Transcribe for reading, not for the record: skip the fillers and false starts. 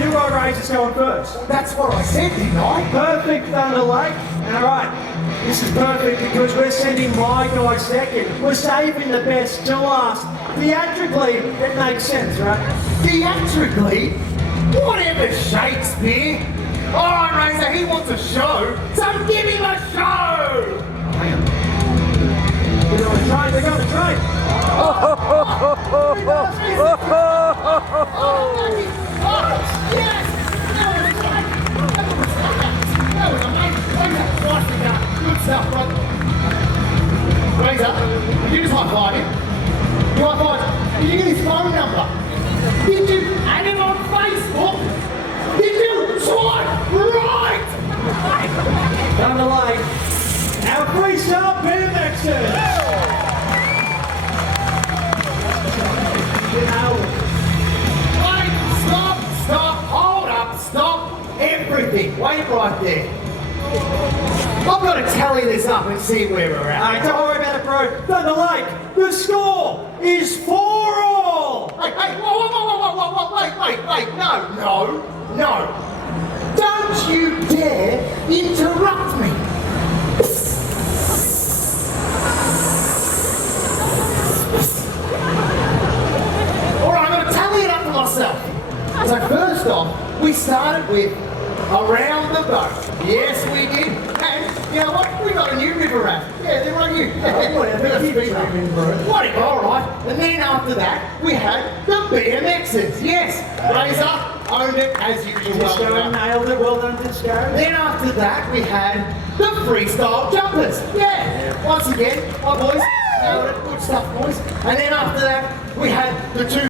you got races going first. That's what I said, didn't I? Perfect, Thunder Lake. All right, this is perfect because we're sending my guy second. We're saving the best to last. Theatrically, it makes sense, right? Theatrically? Whatever, Shakespeare. All right, Razor, he wants a show, so give him a show! Hang on. They're going to train, they're going to train. Yes! That was amazing. Nicely done. Good stuff, brother. Razor, you just high-five him. You high-five. Did you get his phone number? Did you add him on Facebook? Did you swipe right? Thunder Lake, our freestyle BMXers. You know, Wait, stop, hold up, stop everything. Wait right there. I've got to tally this up and see where we're at. hey, don't worry about it, bro. Thunder Lake, the score is 4-all. Hey, whoa, wait, no. Don't you dare interrupt me. All right, I'm going to tally it up for myself. So first off, we started with around the boat. Yes, we did. And you know what? We got a new river raft. Yeah, they're on you. Whatever, all right. And then after that, we had the BMXers. Yes, Razor owned it as usual. Disco nailed it. Well done, Disco. Then after that, we had the freestyle jumpers. Yeah. Once again, my boys nailed it. Good stuff, boys. And then after that, we had the two